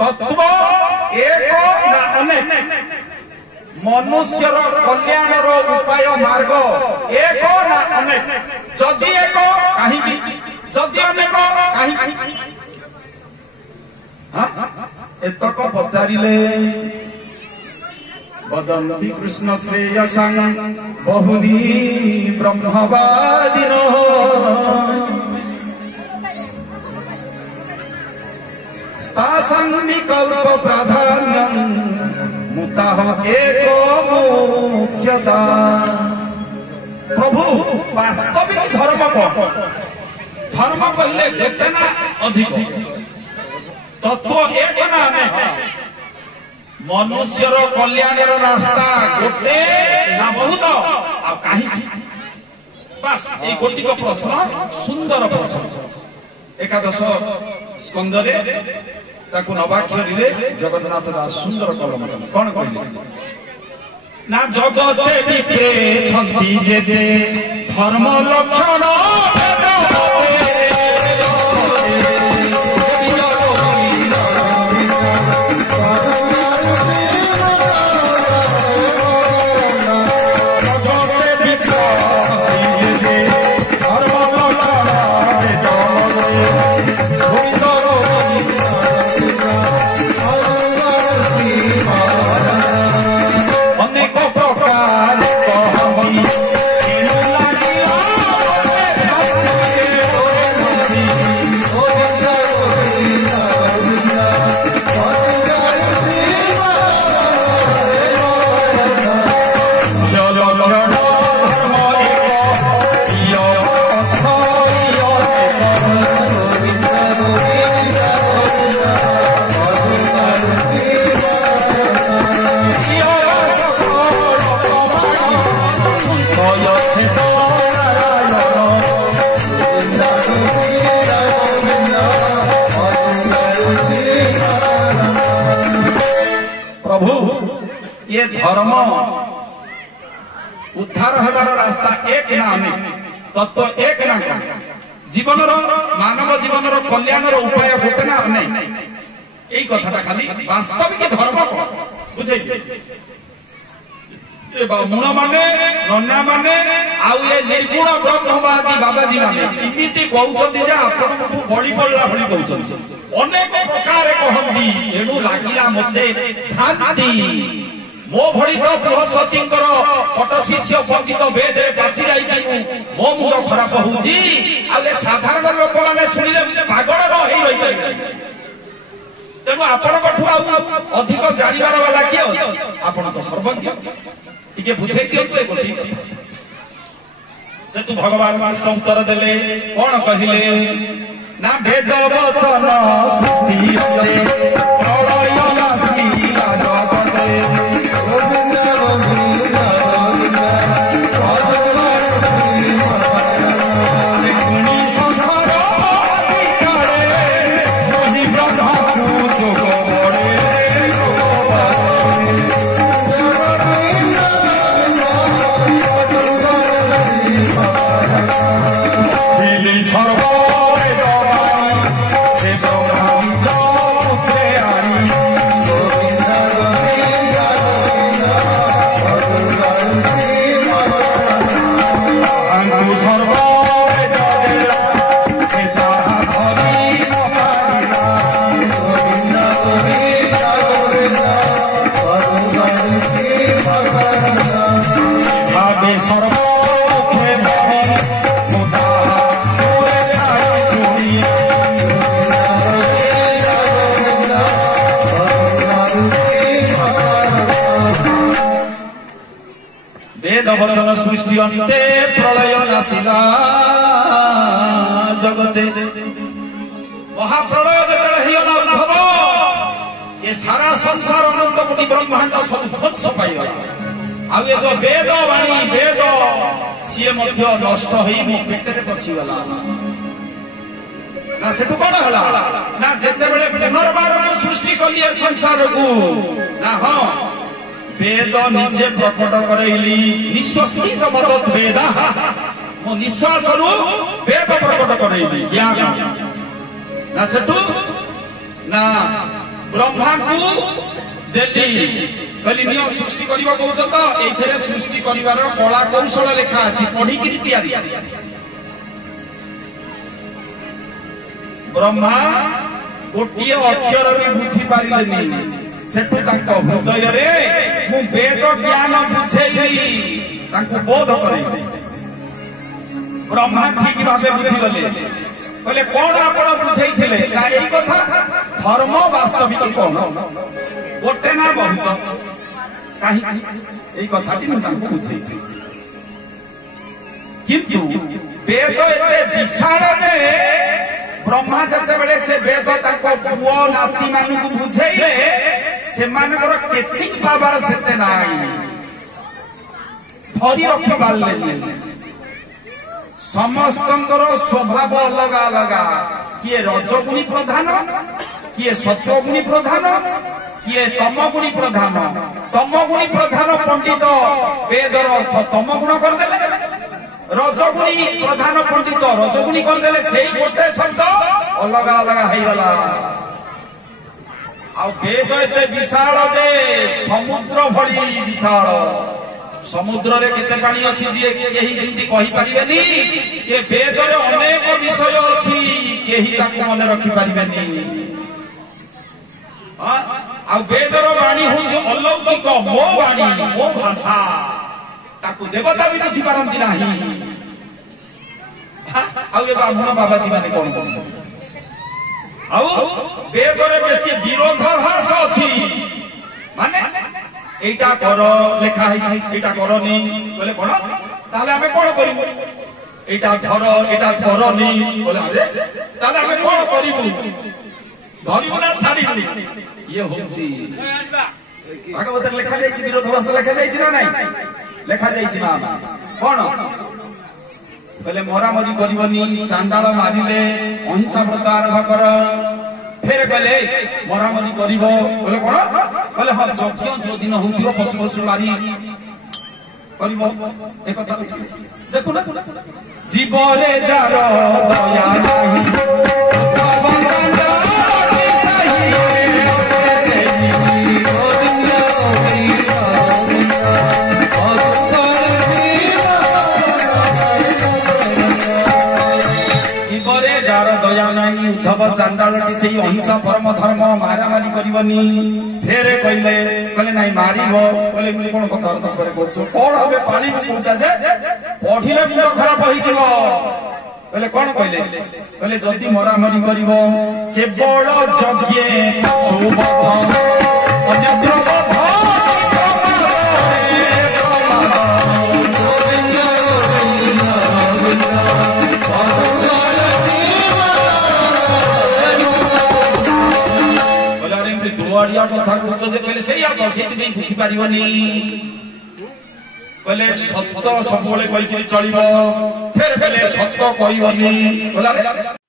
तत्व एक ना अनेक मनुष्यर कल्याण उपाय मार्ग एक ना अनेक जदि एक कहीं जदि अनेक कहीं एतक पचारिले वदन्ति कृष्ण श्रेयसां बहुनी ब्रह्मवादिनो तासां विकल्प प्राधान्यं मुताः एको मुख्यता। प्रभु वास्तविक धर्म को धर्म कहले केते ना अधिक तत्व एक ना मनुष्यर कल्याणर रास्ता गोटे ना बहुत आ कहीं बस ये गोटी को प्रश्न सुंदर प्रश्न एकादश स्कंदरे ताकू नवाक्षरी जगन्नाथ दास सुंदर कलम कौन कहले ना जगते विप्रे छंती जेते धर्म लक्षण ये धर्म उद्धार होगार रास्ता एक ना अनेक तत्व एक ना जीवन मानव जीवन कल्याण उपाय गोटे ना अनेक यही कथा खाली वास्तविक धर्म बुझे ब्राह्मण माने नन्या माने आउ ये निर्गुण ब्रह्मवादी बाबाजी माने इमिति कहउछन्ति जे आपनकु बळी पडला भଳି कहउछन्ति अनेक प्रकार कहन्ति एनु लागिला मते भ्रांति मो भड़ी तो पुह सचिंकर पट शिष्य पंडित वेद बाची जाइछि मो मुंड खराब होउछि आ साधारण लोक माने सुनिले पागल रहि रहि तेणु आपण अधिक जानिबार वाला किए आपण तो सर्वज्ञ टिके बुझे से तू भगवान कृष्ण उत्तर देले कौन कहले ना भेद वचन सृष्टि प्रलय नास्ति जगते वचन सृष्टि अंते प्रलय नासिला जगते महाप्रलय जेतले हियला उद्भव ये सारा संसार अनंत कोटि ब्रह्मांड सब ध्वंस पाइगला आ ये जो वेद वाणी वेद सीए मध्य नष्ट होई मो पेटरे पसिगला ना सेठु कोन हला ना जेते बेले पुनर्बार सृष्टि कलिए संसार को ना हां वेद निजे प्रकट करैली निश्वसित मदत वेदा मो निश्वास वेद प्रकट करैली ज्ञान ना सेठु ना ब्रह्मा को देली कहली नियो सृष्टि करिबो कहउछ तो एथरे सृष्टि करिवार कला कौशल लेखा अछि पढी कि तैयारी ब्रह्मा गोटिए अक्षर भी बुझी पारिलेनी सेठु तांको हृदय रे मु वेद ज्ञान बुझेइली तांको बोध करेइली ब्रह्मा ठीक भाबे बुझी गले कहले कोन आपण बुझेइथिले ता एई कथा धर्म वास्तविक कोन गोटे ना बहुत काहे एई कथा कि मु तांको बुझेइथि किंतु वेद एते विशाल जे ब्रह्मा जते बेले से वेद ताको पुओ नाती मानु बुझेइले से मानकर केचिक पावर सेते नाही धरी रखि पाले समस्तंकर स्वभाव अलग अलग किए रजगुणी प्रधान किए सत्वगुणी प्रधान किए तमगुणी प्रधान पंडित वेदर अर्थ तमगुण करदेले रजगुणी प्रधान पंडित रजगुणी करदेले से गोटे शब्द अलग अलग होइगला आ वेद एते विशाल जे समुद्र भली विशाल समुद्र रे केते पानी अछि जे केही जिंदी कहि परिबेनी ए वेद रे अनेक विषय अछि केही ताको मन रखि परिबेनी आ वेद रो वाणी होछि अलौकिक मो वाणी मो भाषा ताको देवता भी बुझी पारंती नाही आ ए ब्राह्मण बाबाजी माने कोन कोन आउ वेद रे बेसी विरोधाभास अछि माने एटा कर लेखा है एटा करनी बोले कोन ताले हमें कोन करिबो एटा धर एटा धरनी बोले अरे ताले हमें कोन करिबो धरिबो ना छाड़िबो ये होछि भागवत लेखा जायछि विरोधाभास लेखा जायछि ना नाही लेखा जायछि ना कोन बोले मोरा मरी करबनी चांडाल मारिले अहिंसा व्रत आरंभ कर फेर गले मरामरी करिवो बोले कोन बोले हम जतियो जो दिन होतियो पशु पशु मारी करिवो एक कथा देखो ना जीवरे जार दया नाही उद्धव चांडालटी से अहिंसा परम धर्म मारामारी करबनी फेरे कहले कहले नाही मारिबो कहले मु कोन कथा अर्थ करे बोलछो कोन हबे पानी में कोटा जे पढिले मुंड खराब होई जिवो कहले कोन कहले जदी मारामारी करबो केवल जज्ञे सुबह अन्यत्र दुआरिया कथा कहते कहले से या से नहीं बुझी पारिबनी कहले सत्य सबले कहि चलिबो फेर कहले सत्य कहबनी बोला